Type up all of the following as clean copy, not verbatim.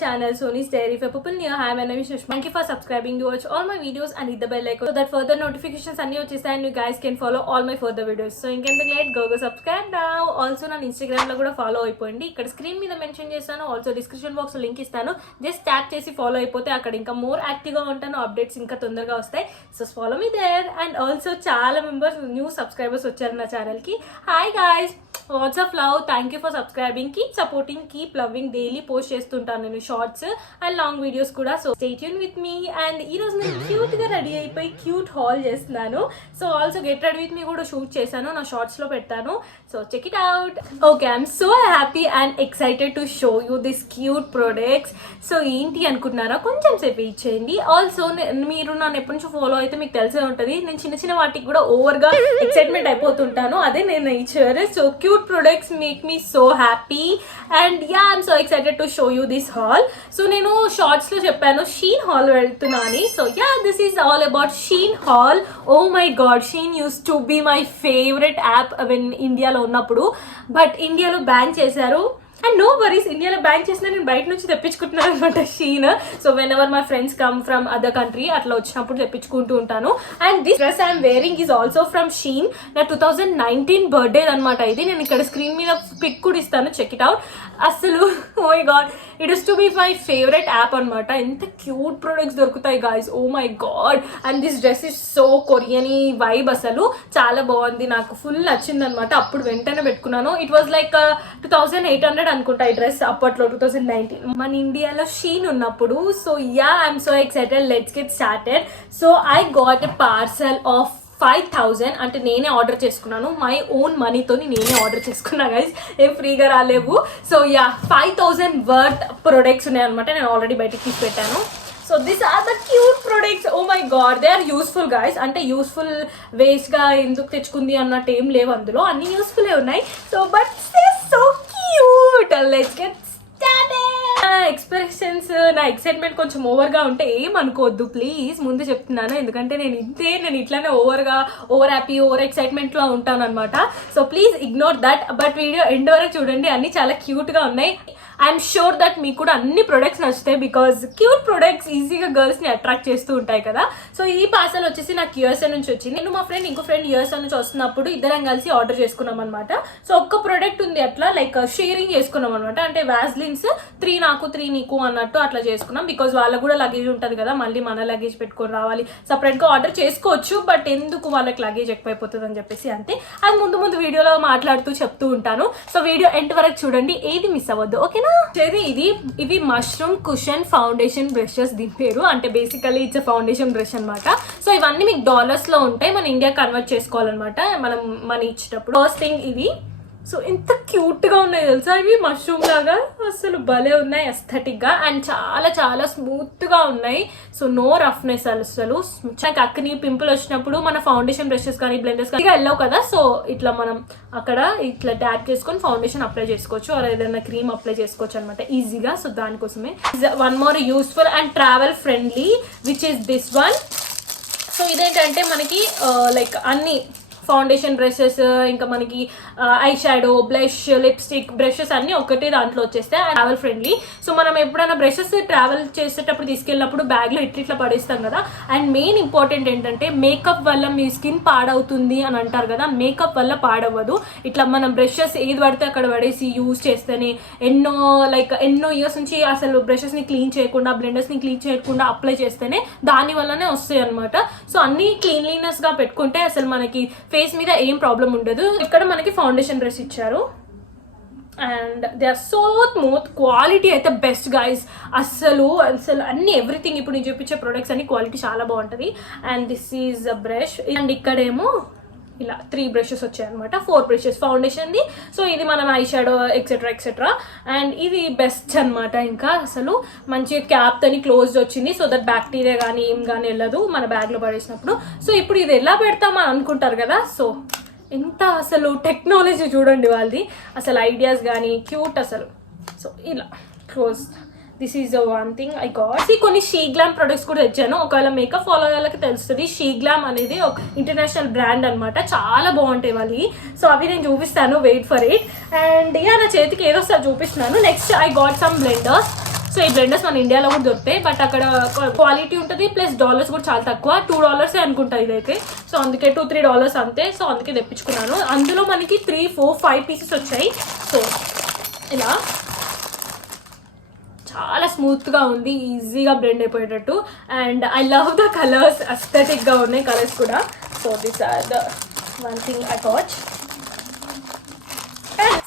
channel Sony's Diary. For people new, hi, my name is Sushma. Thank you for subscribing to watch all my videos and hit the bell icon so that further notifications are new and you guys can follow all my further videos. So in case go subscribe now. Also na Instagram lo kuda follow అయిపోండి. ఇక్కడ screen మీద mention చేస్తాను. Also description box లో link ఇస్తాను. Just tap చేసి follow అయిపోతే అక్కడ ఇంకా మోర్ యాక్టివ్ గా ఉంటాను. అప్డేట్స్ ఇంకా తొందరగా వస్తాయి. So follow me there. And also చాలా మెంబర్స్ న్యూ సబ్స్క్రైబర్స్ వచ్చారు నా ఛానల్ కి. Hi guys, lots of love, thank you for subscribing, keep supporting, keep loving. Daily post చేస్తుంటాను నేను షార్ట్స్ అండ్ లాంగ్ వీడియోస్ కూడా. So stay tuned with me. And ఈ రోజు నేను క్యూట్ గా రెడీ అయిపోయి క్యూట్ హాల్ చేస్తున్నాను. So also get ready with me కూడా షూట్ చేశాను, నా షార్ట్స్ లో పెడతాను. So check it out. Okay, I'm so happy and excited to show you this cute products. So ఏంటి అనుకుంటున్నారా, కొంచెం సేపు ఇచ్చేయండి. ఆల్సో మీరు నన్ను ఎప్పటి నుంచో ఫాలో అయితే మీకు తెలిసే ఉంటుంది, నేను చిన్న చిన్న వాటికి కూడా ఓవర్ గా ఎక్సైట్మెంట్ అయిపోతుంటాను. అదే నేను ఇచ్చారు. So cute products make me so happy and yeah, I'm so excited to show you this haul. So నేను షార్ట్స్ లో చెప్పాను షీన్ హాల్ వెళ్తున్నా అని. So yeah, this is all about Shein haul. Oh my god, Shein use to be my favourite app when ఇండియాలో ఉన్నప్పుడు, but ఇండియాలో ban చేశారు. And no worries, ఇండియాలో బ్యాన్ చేసినా నేను బయట నుంచి తెప్పించుకుంటున్నాను అనమాట Shein. So when ever my friends come from other country అట్లా వచ్చినప్పుడు తెప్పించుకుంటూ ఉంటాను. And this dress I'm wearing is also from Shein. నా 2019 బర్త్డే అనమాట ఇది. నేను ఇక్కడ స్క్రీన్ మీద పిక్ కూడా ఇస్తాను, చెక్ ఇట్ అవుట్. అసలు oh my God, it is to be my favourite app అనమాట. ఎంత క్యూట్ ప్రొడక్ట్స్ దొరుకుతాయి guys, oh my God. And this dress is so Korean vibe, అసలు చాలా బాగుంది, నాకు ఫుల్ నచ్చింది అనమాట. అప్పుడు వెంటనే పెట్టుకున్నాను. ఇట్ వాజ్ లైక్ 2800 అనుకుంటా ఈ డ్రెస్ అప్పట్లో, 2019 మన ఇండియాలో షీన్ ఉన్నప్పుడు. So yeah, I'm so excited, let's get started. So I got a parcel of 5000, అంటే నేనే ఆర్డర్ చేసుకున్నాను, మై ఓన్ మనీతోని నేనే ఆర్డర్ చేసుకున్నా గైస్, ఏం ఫ్రీగా రాలేవు. సో యా, 5000 వర్త్ ప్రొడక్ట్స్ ఉన్నాయన్నమాట. నేను ఆల్రెడీ బయటికి తీసి పెట్టాను. So this are the cute products. Oh my God, they are useful guys. అంటే యూస్ఫుల్ వేస్ట్ గా ఎందుకు తెచ్చుకుంది అన్నట్టు ఏం లేవు అందులో, అన్ని యూస్ఫుల్ ఉన్నాయి. So but so cute, let's get started. Expressions, నా ఎక్సైట్మెంట్ కొంచెం ఓవర్ గా ఉంటే ఏమనుకోవద్దు ప్లీజ్, ముందు చెప్తున్నాను. ఎందుకంటే నేను ఇట్లానే ఓవర్ హ్యాపీ, ఓవర్ ఎక్సైట్మెంట్ లో ఉంటాను అనమాట. So please ignore that. But video end వరకు చూడండి, అన్ని చాలా క్యూట్ గా ఉన్నాయి. ఐఎమ్ షూర్ దట్ మీకు కూడా అన్ని ప్రొడక్ట్స్ నచ్చుతాయి, బికాస్ క్యూట్ ప్రొడక్ట్స్ ఈజీగా గర్ల్స్ ని అట్రాక్ట్ చేస్తూ ఉంటాయి కదా. సో ఈ పార్సల్ వచ్చేసి నాకు యూఎస్ఏ నుంచి వచ్చింది. నేను మా ఫ్రెండ్ ఇంకో ఫ్రెండ్ యూఎస్ఏ నుంచి వస్తున్నప్పుడు ఇద్దరం కలిసి ఆర్డర్ చేసుకున్నాం అనమాట. సో ఒక్క ప్రొడక్ట్ ఉంది అట్లా, లైక్ షేరింగ్ చేసుకున్నాం అనమాట. అంటే వ్యాజ్లిన్స్ 3 నాకు 3 నీకు అన్నట్టు అట్లా చేసుకున్నాం. బికాస్ వాళ్ళకు కూడా లగేజ్ ఉంటుంది కదా, మళ్ళీ మన లగేజ్ పెట్టుకొని రావాలి. సపరేట్ గా ఆర్డర్ చేసుకోవచ్చు, బట్ ఎందుకు వాళ్ళకి లగేజ్ ఎక్కువైపోతుంది అని చెప్పేసి అంతే. అది ముందు వీడియోలో మాట్లాడుతూ చెప్తూ ఉంటాను. సో వీడియో ఎండ్ వరకు చూడండి, ఏది మిస్ అవ్వద్దు, ఓకేనా. ఇవి మష్రూమ్ కుషన్ ఫౌండేషన్ బ్రషెస్, దీని పేరు. అంటే బేసికలీ ఇట్స్ ఫౌండేషన్ బ్రష్ అనమాట. సో ఇవన్నీ మీకు డాలర్స్ లో ఉంటాయి, మన ఇండియా కన్వర్ట్ చేసుకోవాలన్నమాట మనం మనీ ఇచ్చేటప్పుడు. ఫస్ట్ థింగ్ ఇవి. సో ఎంత క్యూట్ గా ఉన్నాయి తెలుసా, ఇవి మష్రూమ్ లాగా అసలు భలే ఉన్నాయి ఎస్థెటిక్ గా. అండ్ చాలా చాలా స్మూత్ గా ఉన్నాయి. సో నో రఫ్నెస్ అసలు. నాకు అక్కని పింపుల్ వచ్చినప్పుడు మన ఫౌండేషన్ బ్రషెస్ కానీ బ్లెండర్స్ కానీ వెళ్ళవు కదా, సో ఇట్లా మనం అక్కడ ఇట్లా ట్యాప్ చేసుకొని ఫౌండేషన్ అప్లై చేసుకోవచ్చు, ఆర్ ఏదైనా క్రీమ్ అప్లై చేసుకోవచ్చు అనమాట ఈజీగా. సో దానికోసమే one more useful and travel friendly which is this one. So ఇదేంటంటే మనకి లైక్ అన్ని ఫౌండేషన్ బ్రషెస్, ఇంకా మనకి eye shadow, blush, lipstick brushes అన్ని ఒకటే దాంట్లో వచ్చేస్తాయి. Travel friendly. సో మనం ఎప్పుడైనా బ్రషెస్ ట్రావెల్ చేసేటప్పుడు తీసుకెళ్ళినప్పుడు బ్యాగ్ లో ఇట్లా పడేస్తాం కదా. అండ్ మెయిన్ ఇంపార్టెంట్ ఏంటంటే మేకప్ వల్ల మీ స్కిన్ పాడవుతుంది అని అంటారు కదా, మేకప్ వల్ల పాడవ్వదు. ఇట్లా మనం బ్రషెస్ ఏది పడితే అక్కడ పడేసి యూజ్ చేస్తేనే ఎన్నో ఇయర్స్ నుంచి అసలు బ్రషెస్ ని క్లీన్ చేయకుండా, బ్లెండర్స్ ని క్లీన్ చేయకుండా అప్లై చేస్తేనే దాని వల్లనే వస్తాయి అనమాట. సో అన్ని క్లీన్లీనెస్ గా పెట్టుకుంటే అసలు మనకి ఫేస్ మీద ఏం ప్రాబ్లం ఉండదు. ఇక్కడ మనకి ఫౌండేషన్ బ్రష్ ఇచ్చారు and they are so smooth. Quality అయితే బెస్ట్ గైస్, అసలు అన్ని ఎవ్రీథింగ్ ఇప్పుడు నేను చూపించే ప్రొడక్ట్స్ అన్ని క్వాలిటీ చాలా బాగుంటుంది. And this is a brush. And ఇక్కడేమో ఇలా 3 బ్రషెస్ వచ్చాయి అనమాట, 4 బ్రషెస్ ఫౌండేషన్ది. సో ఇది మనం ఐ షాడో ఎక్సెట్రా. అండ్ ఇది బెస్ట్ అనమాట. ఇంకా అసలు మంచిగా క్యాప్ తోని క్లోజ్ వచ్చింది, సో దట్ బ్యాక్టీరియా కానీ ఏం కానీ వెళ్ళదు మన బ్యాగ్ లో పడేసినప్పుడు. సో ఇప్పుడు ఇది ఎలా పెడతామని అనుకుంటారు కదా, సో ఎంత అసలు టెక్నాలజీ చూడండి వాళ్ళది, అసలు ఐడియాస్ కానీ క్యూట్ అసలు. సో ఇలా close. This is one thing I got. కొన్ని షీ గ్లామ్ ప్రొడక్ట్స్ కూడా తెచ్చాను, ఒకవేళ మేకప్ ఫాలో అయ్యేళ్ళకి తెలుస్తుంది. షీ గ్లామ్ అనేది ఒక ఇంటర్నేషనల్ బ్రాండ్ అనమాట, చాలా బాగుంటాయి వాళ్ళు. సో అవి నేను చూపిస్తాను, వెయిట్ ఫర్ ఇట్. అండ్ ఇక నా చేతికి ఏదో సార్ చూపిస్తున్నాను. Next I got some blenders. So ఈ బ్లెండర్స్ మన ఇండియాలో కూడా దొరుకుతాయి, బట్ అక్కడ క్వాలిటీ ఉంటుంది ప్లస్ డాలర్స్ కూడా చాలా తక్కువ, $2 అనుకుంటా ఇదైతే. సో అందుకే $2-3 అంతే. సో అందుకే తెప్పించుకున్నాను. అందులో మనకి 3, 4, 5 పీసెస్ వచ్చాయి. సో ఇలా చాలా స్మూత్గా ఉంది, ఈజీగా బ్లెండ్ అయిపోయేటట్టు. And I love the colours, అస్థెటిక్గా ఉన్నాయి కలర్స్ కూడా. So this are the one thing I watch.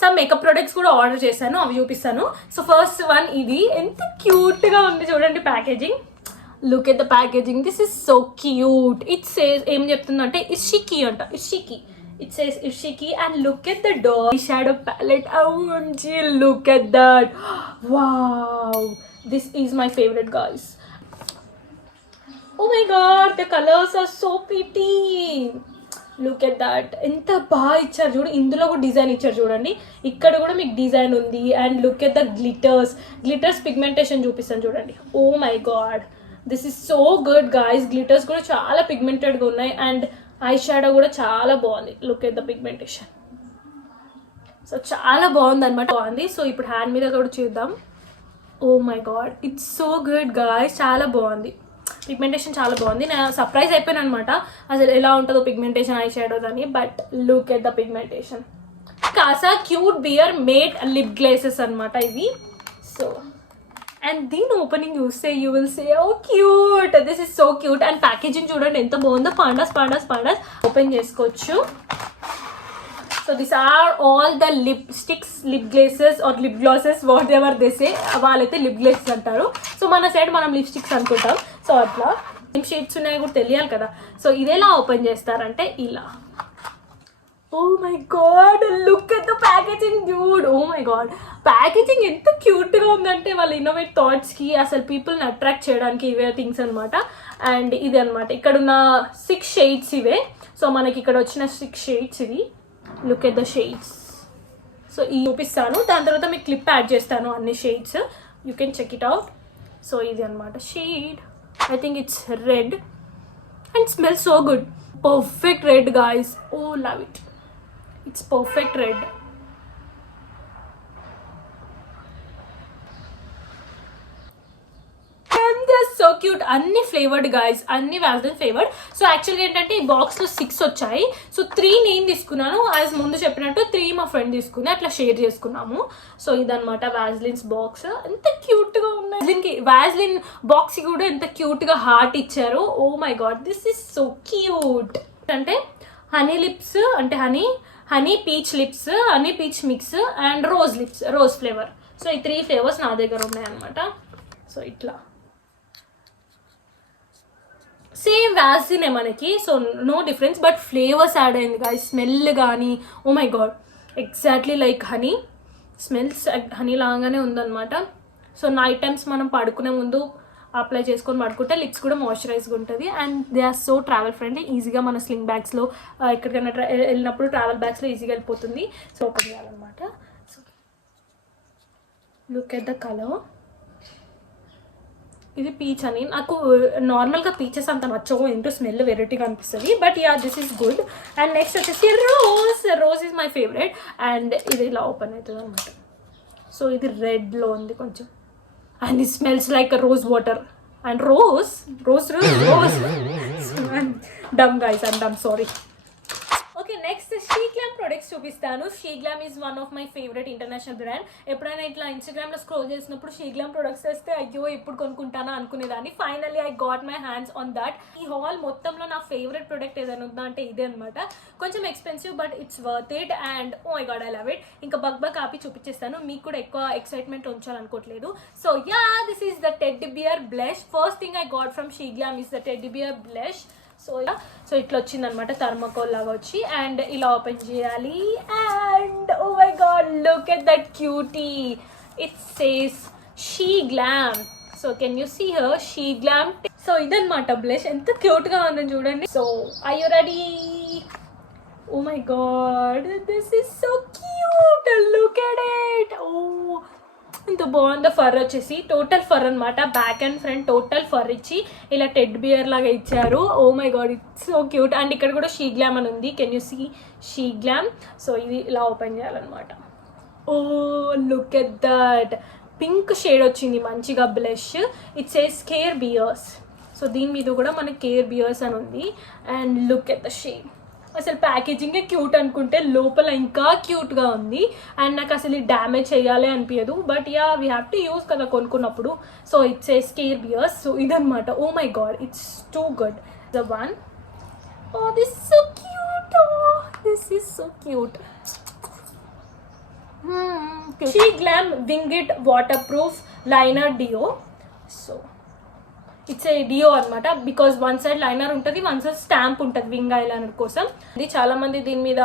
Some makeup products కూడా ఆర్డర్ చేశాను, అవి చూపిస్తాను. సో ఫస్ట్ వన్ ఇది, ఎంత క్యూట్గా ఉంది చూడండి packaging. Look at the packaging, this is so cute. It says ఏం చెప్తుందంటే ఇషికి అంట, ఇషికి. It says Ishiki and look at the doll shadow palette. OMG, look at that. Wow, this is my favorite, guys. Oh my god, the colors are so pretty. Look at that. ఎంత బాగా ఇచ్చారు చూడు. ఇందులో కూడా design ఇచ్చారు చూడండి, ఇక్కడ కూడా మీకు డిజైన్ ఉంది. And look at the glitters pigmentation చూపిస్తాను చూడండి. Oh my God, this is so good guys. Glitters కూడా చాలా పిగ్మెంటెడ్గా ఉన్నాయి. అండ్ ఐ షాడో కూడా చాలా బాగుంది. Look at the pigmentation. So చాలా బాగుంది అనమాట, బాగుంది. సో ఇప్పుడు హ్యాండ్ మీద కూడా చూద్దాం. Oh my God, it's so good guys, చాలా బాగుంది. పిగ్మెంటేషన్ చాలా బాగుంది. నేను సర్ప్రైజ్ అయిపోయాను అనమాట అసలు ఎలా ఉంటుందో పిగ్మెంటేషన్ ఐ షాడోస్ అని. But look at the pigmentation. కాసా cute bear made lip glazes అనమాట ఇవి. సో అండ్ దీని ఓపెనింగ్ చూస్తే you will say oh cute, this is so cute. And packaging చూడండి ఎంత బాగుందో, పాండాస్ ఓపెన్ చేసుకోవచ్చు. So this are all the lipsticks, lip glazes or lip glosses, whatever they say. వాళ్ళైతే lip గ్లేసెస్ అంటారు. So మన side మనం lipsticks అనుకుంటాం. So అట్లా ఏం షేడ్స్ ఉన్నాయో కూడా తెలియాలి కదా. సో ఇదేలా ఓపెన్ చేస్తారంటే ఇలా. Oh my god, look at the packaging dude. Oh my god, packaging ఎంత క్యూట్గా ఉందంటే వాళ్ళ ఇన్నోవేట్ థాట్స్కి అసలు పీపుల్ని అట్రాక్ట్ చేయడానికి ఇవే థింగ్స్ అనమాట. అండ్ ఇది అనమాట ఇక్కడ ఉన్న 6 షేడ్స్ ఇవే. సో మనకి ఇక్కడ వచ్చిన 6 షేడ్స్ ఇవి. Look at the shades. So ఈ చూపిస్తాను, దాని తర్వాత మీకు క్లిప్ యాడ్ చేస్తాను అన్ని shades, you can check it out. So ఇది అనమాట shade, I think it's red and smell so good. Perfect red guys. Oh love it, it's perfect red. So cute, అన్ని ఫ్లేవర్డ్ గాయస్, అన్ని Vaseline flavoured. So యాక్చువల్గా ఏంటంటే ఈ బాక్స్లో 6 వచ్చాయి. So 3 నేను తీసుకున్నాను, యాజ్ ముందు చెప్పినట్టు 3 మా ఫ్రెండ్ తీసుకుని అట్లా షేర్ చేసుకున్నాము. సో ఇదనమాట వాజ్లిన్స్ బాక్స్, ఎంత క్యూట్గా ఉన్నాయి. వాజ్లిన్ బాక్స్ కూడా ఎంత క్యూట్గా హార్ట్ ఇచ్చారు. Oh my God, this is so cute. అంటే హనీ లిప్స్, అంటే honey peach lips, honey peach mix and rose lips, rose flavour. So ఈ 3 ఫ్లేవర్స్ నా దగ్గర ఉన్నాయన్నమాట. సో ఇట్లా సేమ్ వ్యాసినే మనకి, so no difference, but flavours add అయింది గాయ. స్మెల్ కానీ oh my god, exactly like honey, smells honey లాగానే ఉందన్నమాట. సో నైట్ టైమ్స్ మనం పడుకునే ముందు అప్లై చేసుకొని పడుకుంటే లిప్స్ కూడా మాయిశ్చరైజ్గా ఉంటుంది. And they are so travel friendly, ఈజీగా మన స్లింగ్ బ్యాగ్స్లో ఎక్కడికైనా వెళ్ళినప్పుడు ట్రావెల్ బ్యాగ్స్లో ఈజీగా వెళ్ళిపోతుంది. సో ఓపెన్ చేయాలన్నమాట. So look at the colour. ఇది పీచ్ అని, నాకు నార్మల్గా పీచెస్ అంత నచ్చవు, ఏంటో స్మెల్ వెరైటీగా అనిపిస్తుంది. But yeah, this is good. And next వచ్చేసి rose is my favourite. And ఇది ఇలా ఓపెన్ అవుతుంది అనమాట. సో ఇది రెడ్లో ఉంది కొంచెం, and it smells like rose water. And rose dumb guys, and dumb sorry. Okay, next Sheglam products చూపిస్తాను. Sheglam is one of my favourite international brand. ఎప్పుడైనా ఇట్లా ఇన్స్టాగ్రామ్లో స్క్రోల్ చేసినప్పుడు షీగ్లామ్ ప్రొడక్ట్స్ వస్తే అయ్యో ఎప్పుడు కొనుక్కుంటానా అనుకునేదాన్ని. Finally I got my hands on that. ఈ హాల్ మొత్తంలో నా ఫేవరెట్ ప్రొడక్ట్ ఏదైనా ఉందా అంటే ఇదే అనమాట. కొంచెం expensive but it's worth it. And oh my God, I love it. ఇంకా బగ్ ఆపి చూపించేస్తాను, మీకు కూడా ఎక్కువ ఎక్సైట్మెంట్ ఉంచాలనుకోవట్లేదు. So yeah, this is the teddy bear blush. First thing I got from Sheglam is the teddy bear blush. So ఇట్లా వచ్చిందనమాట, థర్మాకోల్ లాగా వచ్చి. అండ్ ఇలా ఓపెన్ చేయాలి. And oh my God, look at that cutie. It says Sheglam. So can you see her, షీగ్లామ్. So ఇదనమాట blush, ఎంత క్యూట్గా ఉందని చూడండి. So are you ready? Oh my God, this is so cute, look at it. Oh ఇంత బాగుంది. Fur వచ్చేసి total fur అనమాట, back and front total fur ఇచ్చి ఇలా టెడ్ బియర్ లాగా ఇచ్చారు. Oh my God, it's so cute. And ఇక్కడ కూడా షీగ్లామ్ అని ఉంది, can you see Sheglam. So ఇది ఇలా ఓపెన్ చేయాలన్నమాట. Oh look at that pink shade వచ్చింది మంచిగా blush. It says care bears. So దీని మీద కూడా మనకి కేర్ బియర్స్ అని ఉంది. And look at the shade. అసలు ప్యాకేజింగే క్యూట్ అనుకుంటే లోపల ఇంకా క్యూట్గా ఉంది. అండ్ నాకు అసలు ఇది డ్యామేజ్ చేయాలి అనిపించదు. But yeah we have to use కదా కొనుక్కున్నప్పుడు. So it's a care bears. So ఇదనమాట. Oh my God, it's too good. The one, oh this so cute. This is so cute. Sheglam wing it waterproof liner duo. So it's a duo అనమాట. Because one side liner ఉంటుంది, one side stamp ఉంటుంది wing eyeliner కోసం. ఇది చాలా మంది దీని మీద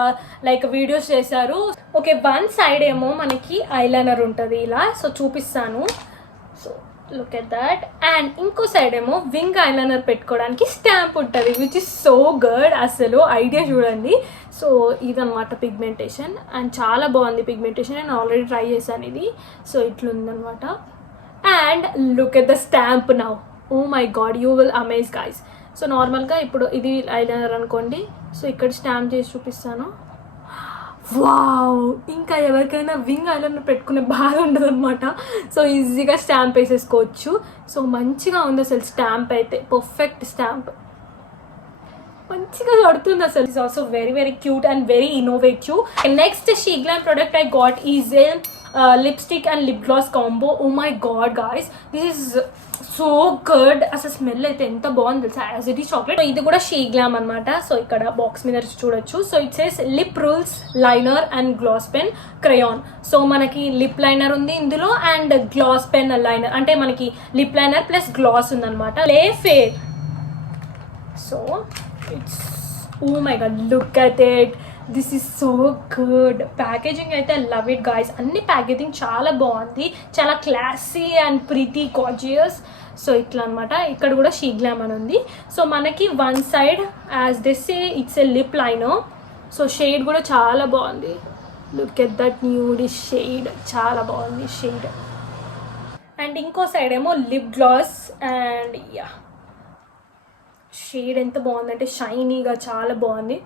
like videos చేశారు. ఓకే, వన్ సైడ్ ఏమో మనకి ఐలైనర్ ఉంటుంది ఇలా. సో చూపిస్తాను. So look at that. And ఇంకో సైడ్ ఏమో వింగ్ ఐలైనర్ పెట్టుకోవడానికి స్టాంప్ ఉంటుంది, విచ్ ఇస్ సో గుడ్. అసలు ఐడియా చూడండి. సో ఇదనమాట పిగ్మెంటేషన్. అండ్ చాలా బాగుంది పిగ్మెంటేషన్. నేను ఆల్రెడీ ట్రై చేశాను ఇది. సో ఇట్లుందనమాట. And look at the stamp now. Oh my God, you will amaze guys. So నార్మల్గా ఇప్పుడు ఇది ఐలైనర్ అనుకోండి. సో ఇక్కడ స్టాంప్ చేసి చూపిస్తాను. వావ్, ఇంకా ఎవరికైనా వింగ్ ఐలైనర్ పెట్టుకునే బాధ ఉండదు అనమాట. సో ఈజీగా స్టాంప్ వేసేసుకోవచ్చు. సో మంచిగా ఉంది అసలు స్టాంప్ అయితే. పర్ఫెక్ట్ స్టాంప్, మంచిగా పడుతుంది అసలు. It's also very very cute and very innovative. Next Sheglam product I got is a lipstick and lip gloss combo. Oh my god guys, this is so good. అసలు smell అయితే ఎంత బాగుంది తెలుసా, as it is chocolate. ఇది కూడా she glam అనమాట. So ఇక్కడ box మీద చూడొచ్చు. So it says lip rules liner and glass pen crayon. So మనకి లిప్ లైనర్ ఉంది ఇందులో అండ్ గ్లాస్ పెన్ లైనర్, అంటే మనకి లిప్ లైనర్ ప్లస్ గ్లాస్ ఉందన్నమాట. లే ఫేర్. So it's, oh my God, look at it. This is so good. Packaging అయితే I love it guys. అన్ని ప్యాకేజింగ్ చాలా బాగుంది, చాలా classy and pretty gorgeous. So ఇట్లా అనమాట. ఇక్కడ కూడా షీ గ్లామ్ అని ఉంది. సో మనకి one side as this it's a lip liner. So shade కూడా చాలా బాగుంది. Look at that nudish shade, చాలా బాగుంది షేడ్. అండ్ ఇంకో సైడ్ ఏమో lip gloss. And yeah, shade ఎంత బాగుందంటే షైనీగా చాలా బాగుంది.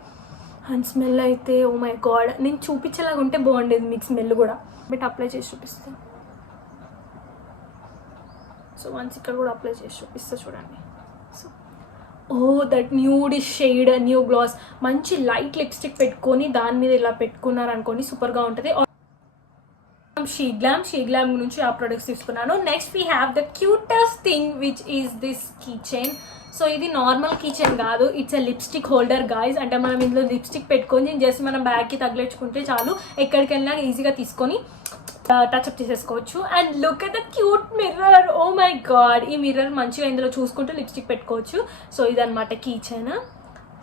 అండ్ స్మెల్ అయితే ఓ మై గాడ్, నేను చూపించేలాగా ఉంటే బాగుండేది మీకు స్మెల్ కూడా. బట్ అప్లై చేసి చూపిస్తాను. సో వన్స్ ఇక్కడ కూడా అప్లై చేసి చూపిస్తా చూడండి. So oh that nudish shade, new gloss. మంచి లైట్ లిప్స్టిక్ పెట్టుకొని దాని మీద ఇలా పెట్టుకున్నారనుకోండి సూపర్గా ఉంటుంది. షీ గ్లామ్ నుంచి ఆ ప్రొడక్ట్స్ తీసుకున్నాను. Next we have the cutest thing which is this key chain. So ఇది నార్మల్ కీ చైన్ కాదు, it's a lipstick holder guys. అంటే మనం ఇందులో లిప్స్టిక్ పెట్టుకొని జస్ట్ మనం బ్యాగ్కి తగిలించుకుంటే చాలు, ఎక్కడికి వెళ్ళినా ఈజీగా తీసుకొని టచ్అప్ చేసేసుకోవచ్చు. And look at the cute mirror. Oh my god, ఈ మిర్రర్ మంచిగా ఇందులో చూసుకుంటూ లిప్స్టిక్ పెట్టుకోవచ్చు. సో ఇదనమాట కీ చైన్.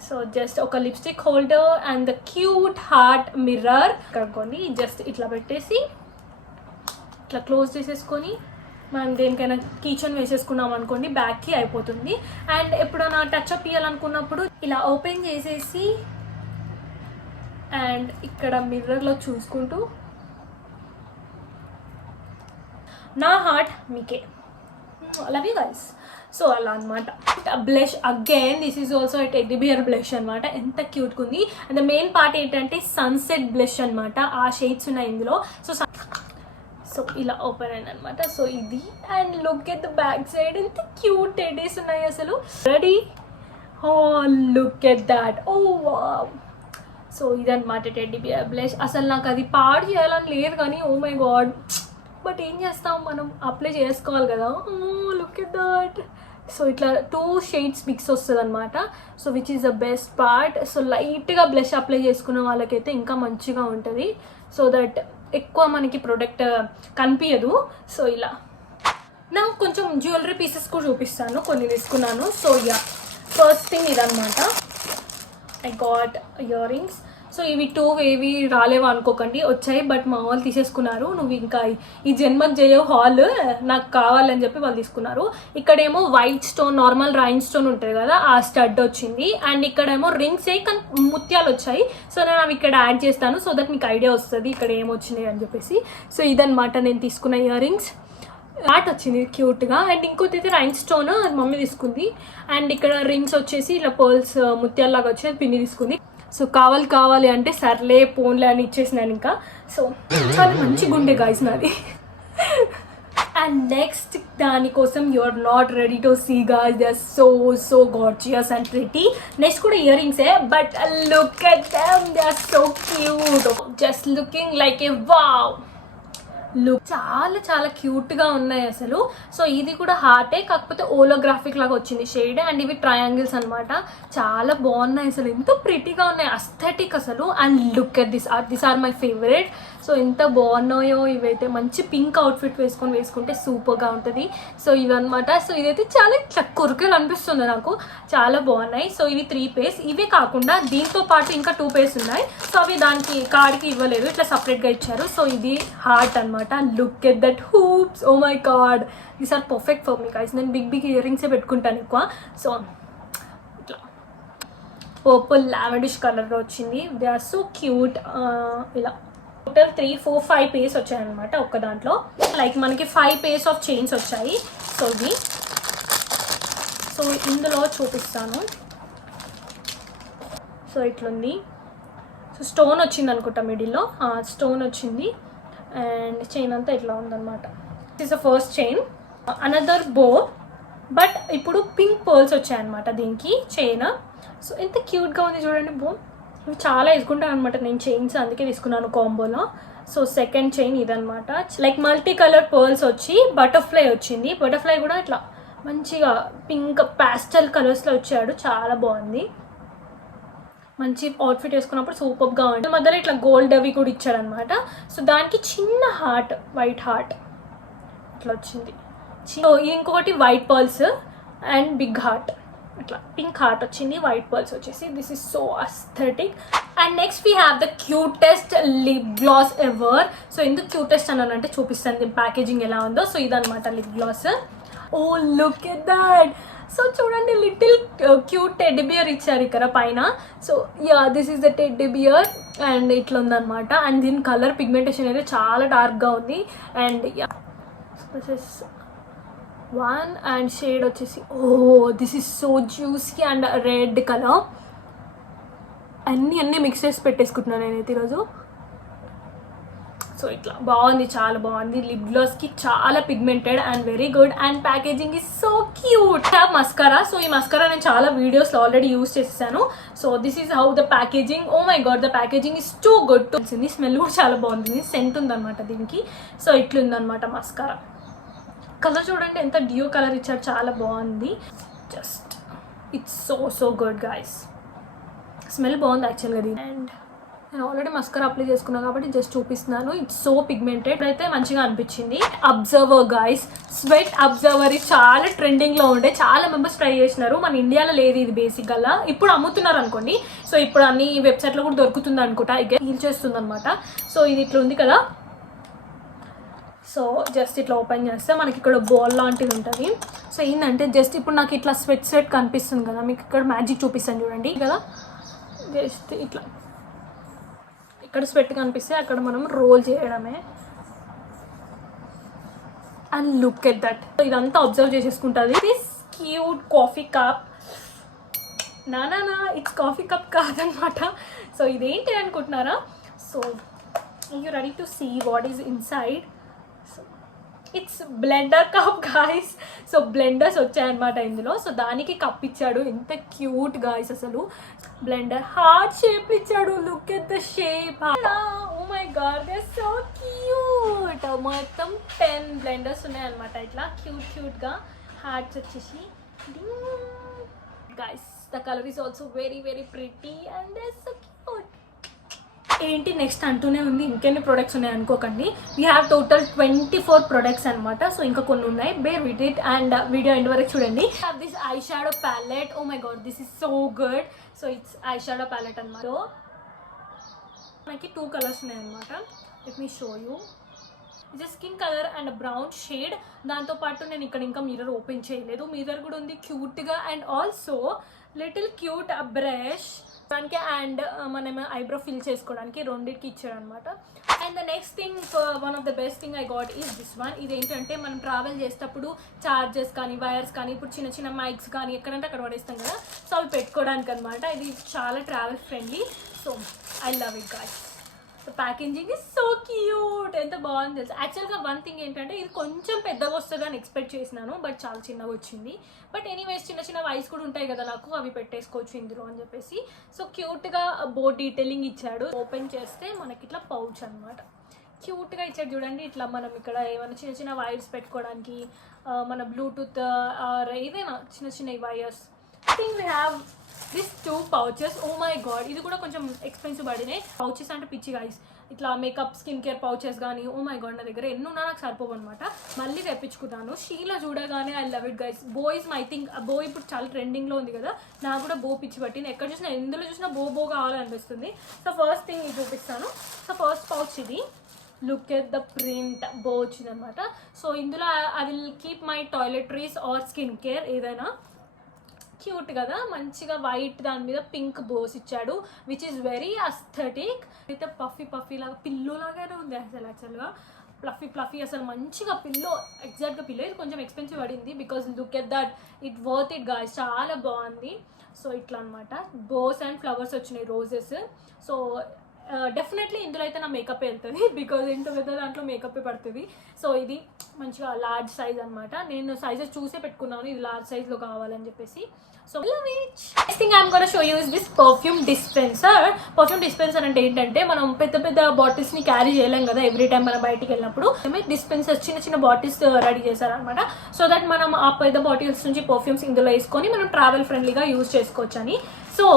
సో జస్ట్ ఒక lipstick holder and the cute heart mirror కనుక్కోండి. జస్ట్ ఇట్లా పెట్టేసి ఇట్లా క్లోజ్ చేసేసుకొని మనం దేనికైనా కీచన్ వేసేసుకున్నాం అనుకోండి, బ్యాగ్కి అయిపోతుంది. అండ్ ఎప్పుడైనా టచ్అప్ ఇవ్వాలనుకున్నప్పుడు ఇలా ఓపెన్ చేసేసి అండ్ ఇక్కడ మిర్రర్లో చూసుకుంటూ నా హార్ట్ మీకే, లవ్ యూ గైస్. సో అలా అనమాట. Blush again this is also teddy bear blush అనమాట. ఎంత క్యూట్గా ఉంది. అండ్ ద మెయిన్ పార్ట్ ఏంటంటే సన్సెట్ బ్లష్ అనమాట. ఆ షేడ్స్ ఉన్నాయి ఇందులో. సో ఇలా ఓపెన్ అయింది అనమాట. సో ఇది. And look at the back side, ఎంత క్యూట్ టెడ్డీస్ ఉన్నాయి అసలు. Ready? Oh look at that. Oh wow. So ఇదనమాట టెడ్డీ బియర్ బ్లష్. అసలు నాకు అది పాడు చేయాలని లేదు కానీ ఓ మై గాడ్, బట్ ఏం చేస్తాం, మనం అప్లై చేసుకోవాలి కదా. Look at that. సో ఇట్లా 2 షేడ్స్ మిక్స్ వస్తుంది అనమాట. So which is the best part. So లైట్గా బ్లష్ అప్లై చేసుకున్న వాళ్ళకైతే ఇంకా మంచిగా ఉంటుంది. సో దట్ ఎక్కువ మనకి ప్రోడక్ట్ కనిపించదు. సో ఇలా నా కొంచెం జ్యువెలరీ పీసెస్ కూడా చూపిస్తాను, కొన్ని తీసుకున్నాను. సో యా, ఫస్ట్ థింగ్ ఇదనమాట. I got ear rings. So ఇవి 2 ఏవి రాలేవా అనుకోకండి, వచ్చాయి. బట్ మా వాళ్ళు తీసేసుకున్నారు. నువ్వు ఇంకా ఈ జన్మకు చేయవు హాల్, నాకు కావాలని చెప్పి వాళ్ళు తీసుకున్నారు. ఇక్కడేమో white stone, normal rain stone ఉంటుంది కదా, ఆ స్టడ్ వచ్చింది. అండ్ ఇక్కడేమో రింగ్స్ కానీ ముత్యాలు వచ్చాయి. సో నేను అవి ఇక్కడ యాడ్ చేస్తాను, సో దట్ మీకు ఐడియా వస్తుంది ఇక్కడ ఏమొచ్చినాయి అని చెప్పేసి. సో ఇదనమాట నేను తీసుకున్న ఇయర్ రింగ్స్. ఫ్లాట్ వచ్చింది క్యూట్గా. అండ్ ఇంకోటి అయితే రైన్ స్టోన్, అది మమ్మీ తీసుకుంది. అండ్ ఇక్కడ రింగ్స్ వచ్చేసి ఇలా పర్ల్స్ ముత్యాల్లాగా వచ్చి అది పిన్ని తీసుకుంది. సో కావాలి అంటే సర్లే పోన్లే అని ఇచ్చేసినాను ఇంకా. సో చాలా మంచిగా ఉండే గాయస్ నాది. అండ్ నెక్స్ట్ దానికోసం you are not ready to see guys, they are so gorgeous and pretty. Next కూడా ఇయర్ రింగ్సే, but look at them, they are so cute, just looking like a wow look. చాలా క్యూట్గా ఉన్నాయి అసలు. So ఇది కూడా హార్టే, కాకపోతే ఓలోగ్రాఫిక్ లాగా వచ్చింది షేడ్. అండ్ ఇవి ట్రయాంగిల్స్ అనమాట. చాలా బాగున్నాయి అసలు, ఎంత ప్రిటీగా ఉన్నాయి, అస్థెటిక్ అసలు. And look at this are my favourite. So ఎంత బాగున్నాయో ఇవైతే. మంచి పింక్ అవుట్ఫిట్ వేసుకుంటే సూపర్గా ఉంటుంది. సో ఇవన్నమాట. సో ఇదైతే చాలా ఇట్లా కొరకలు అనిపిస్తుంది నాకు, చాలా బాగున్నాయి. సో ఇవి 3 pairs. ఇవే కాకుండా దీంతో పాటు ఇంకా 2 pairs ఉన్నాయి. సో అవి దానికి కార్డ్కి ఇవ్వలేదు, ఇట్లా సపరేట్గా ఇచ్చారు. సో ఇది హార్ట్ అనమాట. Look at that hoops, oh my god, these are perfect for me guys. నేను బిగ్ ఇయర్ రింగ్సే పెట్టుకుంటాను ఎక్కువ. సో ఇట్లా పర్పుల్ లావెండిష్ కలర్లో వచ్చింది. They are so cute. ఇలా టోటల్ 3, 4, 5 pairs వచ్చాయన్నమాట ఒక్క దాంట్లో. లైక్ మనకి 5 pairs ఆఫ్ చైన్స్ వచ్చాయి. సో ఇది, సో ఇందులో చూపిస్తాను. సో ఇట్లుంది. సో స్టోన్ వచ్చింది అనుకుంటా మిడిల్లో, స్టోన్ వచ్చింది. అండ్ చైన్ అంతా ఇట్లా ఉందన్నమాట. This is the first chain. Another బో, బట్ ఇప్పుడు పింక్ పర్ల్స్ వచ్చాయన్నమాట దీనికి చైన్. సో ఎంత క్యూట్గా ఉంది చూడండి బో. చాలా వేసుకుంటాను అనమాట నేను చైన్స్, అందుకే తీసుకున్నాను కాంబోలో. సో సెకండ్ చైన్ ఇదనమాట. లైక్ మల్టీ కలర్ పర్ల్స్ వచ్చి బటర్ఫ్లై వచ్చింది. బటర్ఫ్లై కూడా ఇట్లా మంచిగా పింక్ ప్యాస్టల్ కలర్స్లో వచ్చాడు, చాలా బాగుంది. మంచి అవుట్ఫిట్ వేసుకున్నప్పుడు సూపర్గా ఉంటుంది. మధ్యలో ఇట్లా గోల్డ్ అవి కూడా ఇచ్చాడనమాట. సో దానికి చిన్న హార్ట్, వైట్ హార్ట్ ఇట్లా వచ్చింది. సో ఇంకొకటి white pearls and big heart, ఇట్లా పింక్ హార్ట్ వచ్చింది, వైట్ పర్ల్స్ వచ్చేసి. This is so aesthetic. And next we have the cutest lip gloss ever. So ఎందుకు క్యూటెస్ట్ అన్నానంటే చూపిస్తాను దీని ప్యాకేజింగ్ ఎలా ఉందో. సో ఇదనమాట lip gloss. Oh look at that. So చూడండి, లిటిల్ క్యూట్ టెడ్డీ బియర్ ఇచ్చారు ఇక్కడ పైన. So yeah, this is the teddy bear. And ఇట్లా ఉందన్నమాట. అండ్ దీని కలర్ పిగ్మెంటేషన్ అయితే చాలా డార్క్గా ఉంది. And yeah, this is 1 and shade వచ్చేసి, oh this is so juicy and red colour. అన్నీ మిక్స్ చేసి పెట్టేసుకుంటున్నాను నేనైతే ఈరోజు. సో ఇట్లా బాగుంది, చాలా బాగుంది. లిప్ గ్లాస్కి చాలా pigmented and very good. And packaging is so cute. Have mascara. So ఈ మస్కరా నేను చాలా వీడియోస్లో ఆల్రెడీ యూస్ చేసేసాను. So this is how the packaging. Oh my god, the packaging is too good. తెలిసింది, స్మెల్ కూడా చాలా బాగుంటుంది, సెంట్ ఉందన్నమాట దీనికి. So ఇట్లుందనమాట mascara. కలర్ చూడండి ఎంత డ్యూ కలర్ ఇచ్చారు, చాలా బాగుంది. Just it's so good guys. Smell బాగుంది యాక్చువల్గా ఇది. అండ్ నేను ఆల్రెడీ మస్కరా అప్లై చేసుకున్నాను కాబట్టి జస్ట్ చూపిస్తున్నాను. ఇట్స్ సో పిగ్మెంటెడ్ అయితే మంచిగా అనిపించింది. అబ్జర్వర్ గైస్, స్వెట్ అబ్జర్వర్ చాలా ట్రెండింగ్లో ఉండే, చాలా మెంబర్స్ ట్రై చేసినారు. మన ఇండియాలో లేదు ఇది బేసిక్గా, ఇప్పుడు అమ్ముతున్నారు అనుకోండి. సో ఇప్పుడు అన్ని వెబ్సైట్లో కూడా దొరుకుతుంది అనుకుంటా. ఇక హీల్ చేస్తుంది అనమాట. సో ఇది ఇట్లా ఉంది కదా. సో జస్ట్ ఇట్లా ఓపెన్ చేస్తే మనకి ఇక్కడ బాల్ లాంటిది ఉంటుంది. సో ఏంటంటే జస్ట్ ఇప్పుడు నాకు ఇట్లా స్వెట్ కనిపిస్తుంది కదా, మీకు ఇక్కడ మ్యాజిక్ చూపిస్తాను చూడండి కదా. జస్ట్ ఇట్లా ఇక్కడ స్వెట్ కనిపిస్తే అక్కడ మనం రోల్ చేయడమే. And look at that. ఇదంతా అబ్జర్వ్ చేసేసుకుంటుంది. This cute coffee cup. నా ఇట్స్ కాఫీ కప్ కాదనమాట. సో ఇదేంటి అనుకుంటున్నారా? So you ready to see what is inside. It's blender cup guys. So blenders వచ్చాయన్నమాట ఇందులో. సో దానికి కప్ ఇచ్చాడు, ఎంత క్యూట్ గాయస్ అసలు. బ్లెండర్ హార్ట్ షేప్ ఇచ్చాడు. Look at the shape. Oh my God, they are so cute. మొత్తం 10 blenders ఉన్నాయన్నమాట ఇట్లా క్యూట్గా. హార్ట్స్ వచ్చేసి guys. The colour is also very pretty and they are so cute. ఏంటి నెక్స్ట్ అంటూనే ఉంది, ఇంకెన్ని ప్రొడక్ట్స్ ఉన్నాయి అనుకోకండి. వీ హ్యావ్ టోటల్ 24 ప్రొడక్ట్స్ అనమాట. సో ఇంకా కొన్ని ఉన్నాయి, bear with it. And video end వరకు చూడండి. Have this eye shadow palette. Oh my God, this is so good. So it's eye shadow palette అనమాట. మనకి 2 కలర్స్ ఉన్నాయి అనమాట. Let me show you. ఇది skin colour and brown shade. దాంతోపాటు నేను ఇక్కడ ఇంకా మిర్రర్ ఓపెన్ చేయలేదు. మిర్రర్ కూడా ఉంది క్యూట్గా. And also little cute brush దానికి అండ్ మనం ఐబ్రో ఫిల్ చేసుకోవడానికి రెండింటికి ఇచ్చాడు అనమాట. And the next thing, one of the best thing I got is this one. ఇదేంటంటే మనం ట్రావెల్ చేసేటప్పుడు చార్జెస్ కానీ వైర్స్ కానీ ఇప్పుడు చిన్న మైక్స్ కానీ ఎక్కడంటే అక్కడ పడేస్తాం కదా. సో అవి పెట్టుకోవడానికి అనమాట. ఇది చాలా travel friendly. So I love it guys. So packaging is so cute, ఎంత బాగుంది తెలుసు. యాక్చువల్గా వన్ థింగ్ ఏంటంటే ఇది కొంచెం పెద్దగా వస్తుంది అని ఎక్స్పెక్ట్ చేసినాను, బట్ చాలా చిన్నగా వచ్చింది. బట్ ఎనీవేస్ చిన్న చిన్న వైస్ కూడా ఉంటాయి కదా నాకు, అవి పెట్టేసుకోవచ్చు ఇందులో అని చెప్పేసి. సో క్యూట్గా బోర్డ్ డీటెయిలింగ్ ఇచ్చాడు. ఓపెన్ చేస్తే మనకి ఇట్లా పౌచ్ అనమాట, క్యూట్గా ఇచ్చాడు చూడండి. ఇట్లా మనం ఇక్కడ ఏమైనా చిన్న చిన్న వైర్స్ పెట్టుకోవడానికి, మన బ్లూటూత్ ఏదైనా చిన్న చిన్న wires. I think we have this 2 pouches. Oh my god, ఇది కూడా కొంచెం ఎక్స్పెన్సివ్ పడినాయి. పౌచెస్ అంటే పిచ్చి గైస్, ఇట్లా మేకప్ స్కిన్ కేర్ పౌచెస్ కానీ. ఓ మై గాడ్, నా దగ్గర ఎన్ని ఉన్నా నాకు సరిపోవు అనమాట. మళ్ళీ తెప్పించుకున్నాను. షీలా చూడగానే ఐ లవ్ ఇట్ గైస్. బో ఇస్ ఐ థింక్ బో ఇప్పుడు చాలా ట్రెండింగ్లో ఉంది కదా, నాకు కూడా బో పిచ్చి పట్టింది. ఎక్కడ చూసినా ఎందులో చూసినా బో కావాలనిపిస్తుంది. సో ఫస్ట్ థింగ్ ఇది చూపిస్తాను. సో ఫస్ట్ పౌచ్ ఇది, లుక్ ఎట్ ద ప్రింట్, బో వచ్చింది అనమాట. సో ఇందులో I will keep my toiletries are skin care ఏదైనా. క్యూట్ కదా, మంచిగా వైట్ దాని మీద పింక్ బోస్ ఇచ్చాడు, విచ్ ఈస్ వెరీ అస్థెటిక్. అయితే పఫీ లాగా పిల్లో లాగానే ఉంది అసలు. యాక్చువల్గా ఫ్లఫీ అసలు మంచిగా పిల్లో, ఎగ్జాక్ట్గా పిల్లో. ఇది కొంచెం ఎక్స్పెన్సివ్ పడింది because look at that, it worth it guys, చాలా బాగుంది. సో ఇట్లా అనమాట, బోస్ అండ్ ఫ్లవర్స్ వచ్చినాయి, రోజెస్. సో డెఫినెట్లీ ఇందులో అయితే నా మేకప్ వెళ్తుంది బికాజ్ ఇంత పెద్ద దాంట్లో మేకప్ పడుతుంది. సో ఇది మంచిగా లార్జ్ సైజ్ అనమాట. నేను సైజెస్ చూసే పెట్టుకున్నాను, ఇది లార్జ్ సైజ్లో కావాలని చెప్పేసి. So next thing I'm gonna show you is this perfume dispenser. Perfume dispenser అంటే ఏంటంటే, మనం పెద్ద బాటిల్స్ని క్యారీ చేయలేం కదా ఎవ్రీ టైం మనం బయటికి వెళ్ళినప్పుడు. డిస్పెన్సర్స్ చిన్న చిన్న బాటిల్స్ రెడీ చేశారనమాట. సో దట్ మనం ఆ పెద్ద బాటిల్స్ నుంచి పర్ఫ్యూమ్స్ ఇందులో వేసుకొని మనం ట్రావెల్ ఫ్రెండ్లీగా యూజ్ చేసుకోవచ్చు అని. సో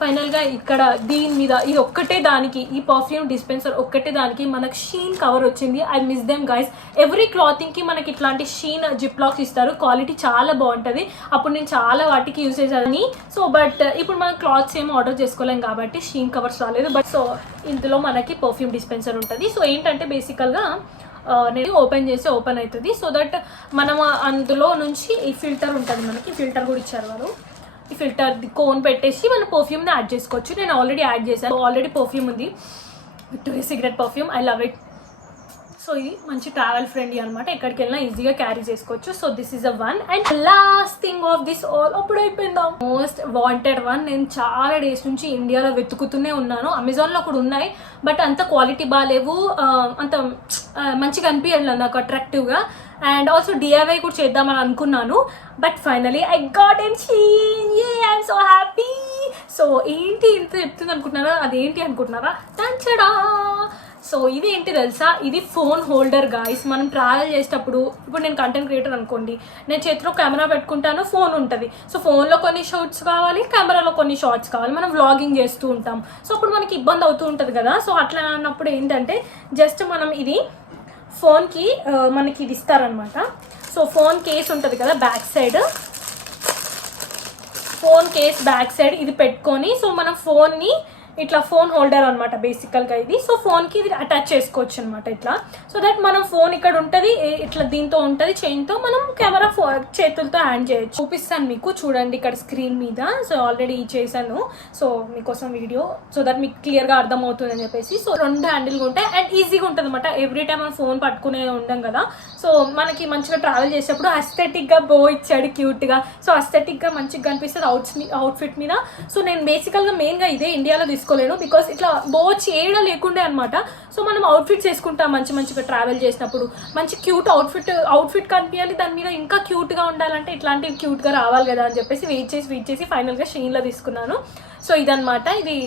ఫైనల్గా ఇక్కడ దీని మీద ఇది ఒక్కటే దానికి, ఈ పర్ఫ్యూమ్ డిస్పెన్సర్ ఒక్కటే దానికి మనకు షీన్ కవర్ వచ్చింది. I miss them guys. Every క్లాతింగ్కి మనకి ఇట్లాంటి షీన్ జిప్ లాక్స్ ఇస్తారు, క్వాలిటీ చాలా బాగుంటుంది. అప్పుడు నేను చాలా వాటికి యూజ్ చేశాను. సో బట్ ఇప్పుడు మనం క్లాత్స్ ఏమో ఆర్డర్ చేసుకోలేం కాబట్టి షీన్ కవర్స్ రాలేదు. బట్ సో ఇందులో మనకి పర్ఫ్యూమ్ డిస్పెన్సర్ ఉంటుంది. సో ఏంటంటే బేసికల్గా నేను ఓపెన్ చేసి ఓపెన్ అవుతుంది. సో దట్ మనం అందులో నుంచి ఈ ఫిల్టర్ ఉంటుంది, మనకి ఫిల్టర్ కూడా ఇచ్చారు వాళ్ళు. ఈ ఫిల్టర్ కోన్ పెట్టేసి మన పర్ఫ్యూమ్ని యాడ్ చేసుకోవచ్చు. నేను ఆల్రెడీ యాడ్ చేశాను, ఆల్రెడీ పర్ఫ్యూమ్ ఉంది, Victoria secret perfume. I love it. So ఇది మంచి ట్రావెల్ ఫ్రెండ్లీ అనమాట, ఎక్కడికి వెళ్ళినా ఈజీగా క్యారీ చేసుకోవచ్చు. So this is a one. And last thing of this all, అప్పుడు అయిపోయిందా మోస్ట్ వాంటెడ్ వన్. నేను చాలా డేస్ నుంచి ఇండియాలో వెతుకుతూనే ఉన్నాను. అమెజాన్లో కూడా ఉన్నాయి, బట్ అంత క్వాలిటీ బాగాలేవు, అంత మంచిగా అనిపించలేదు నాకు అట్రాక్టివ్గా. అండ్ ఆల్సో డిఐవై కూడా చేద్దామని అనుకున్నాను, but finally I got in Shein. I'm so happy. So ఏంటి ఇంత చెప్తుంది అనుకుంటున్నారా, అదేంటి అనుకుంటున్నారా, తంచడా. సో ఇది ఏంటి తెలుసా, ఇది ఫోన్ హోల్డర్ గాయ్స్. మనం ట్రావెల్ చేసేటప్పుడు, ఇప్పుడు నేను కంటెంట్ క్రియేటర్ అనుకోండి, నేను చేతిలో కెమెరా పెట్టుకుంటాను, ఫోన్ ఉంటుంది. సో ఫోన్లో కొన్ని షార్ట్స్ కావాలి, కెమెరాలో కొన్ని షార్ట్స్ కావాలి, మనం వ్లాగింగ్ చేస్తూ ఉంటాం. సో అప్పుడు మనకి ఇబ్బంది అవుతూ ఉంటుంది కదా. సో అట్లా అన్నప్పుడు ఏంటంటే జస్ట్ మనం ఇది ఫోన్కి మనకి ఇది ఇస్తారనమాట. సో ఫోన్ కేస్ ఉంటుంది కదా back side, phone case back side ఇది పెట్టుకొని, సో మనం ఫోన్ని ఇట్లా ఫోన్ హోల్డర్ అనమాట బేసికల్గా ఇది. సో ఫోన్కి ఇది అటాచ్ చేసుకోవచ్చు అనమాట ఇట్లా. సో దట్ మనం ఫోన్ ఇక్కడ ఉంటుంది, ఇట్లా దీంతో ఉంటుంది, చైన్తో మనం కెమెరా చేతులతో హ్యాండ్ చేయొచ్చు. చూపిస్తాను మీకు, చూడండి ఇక్కడ స్క్రీన్ మీద. సో ఆల్రెడీ చేశాను, సో మీకోసం వీడియో, సో దట్ మీకు క్లియర్గా అర్థమవుతుంది అని చెప్పేసి. సో 2 హ్యాండిల్గా ఉంటాయి అండ్ ఈజీగా ఉంటుంది అనమాట. ఎవ్రీ టైం మనం ఫోన్ పట్టుకునే ఉండం కదా. సో మనకి మంచిగా ట్రావెల్ చేసేటప్పుడు అస్థెటిక్గా బో ఇచ్చాడు క్యూట్గా. సో అస్థెటిక్గా మంచిగా కనిపిస్తుంది అవుట్ఫిట్ మీద. సో నేను బేసికల్గా మెయిన్గా ఇదే ఇండియాలో తీసుకోలేను బికాస్ ఇట్లా బో చేయడం లేకుండే అనమాట. సో మనం అవుట్ఫిట్స్ వేసుకుంటాం మంచిగా ట్రావెల్ చేసినప్పుడు, మంచి క్యూట్ అవుట్ఫిట్ కనిపించాలి, దాని మీద ఇంకా క్యూట్గా ఉండాలంటే ఇట్లాంటివి క్యూట్గా రావాలి కదా అని చెప్పేసి వెయిట్ చేసి ఫైనల్గా షీన్లో తీసుకున్నాను. సో ఇదనమాట, ఇది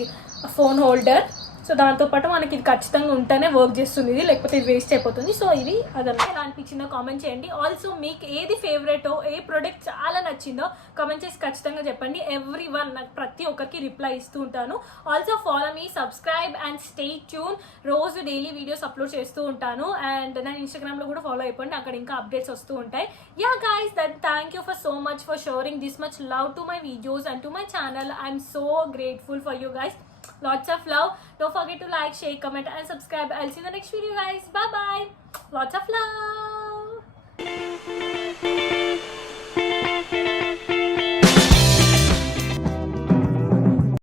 ఫోన్ హోల్డర్. సో దాంతోపాటు మనకి ఇది ఖచ్చితంగా ఉంటేనే వర్క్ చేస్తుంది, ఇది లేకపోతే ఇది వేస్ట్ అయిపోతుంది. సో ఇది అదనమాట. ఎలా అనిపించిందో కామెంట్ చేయండి. ఆల్సో మీకు ఏది ఫేవరెటో, ఏ ప్రోడక్ట్ చాలా నచ్చిందో కామెంట్ చేసి ఖచ్చితంగా చెప్పండి. ఎవ్రీ వన్, నాకు ప్రతి ఒక్కరికి రిప్లై ఇస్తూ ఉంటాను. Also follow me, subscribe and stay tune. రోజు డైలీ వీడియోస్ అప్లోడ్ చేస్తూ ఉంటాను. అండ్ నేను ఇన్స్టాగ్రామ్లో కూడా ఫాలో అయిపోండి, అక్కడ ఇంకా అప్డేట్స్ వస్తూ ఉంటాయి. Yeah guys, that thank you for so much for shoring this much love to my videos and to my channel. I'm so grateful for you guys. Lots of love. Don't forget to like, share, comment and subscribe. I'll see you in the next video guys. Bye bye. Lots of love.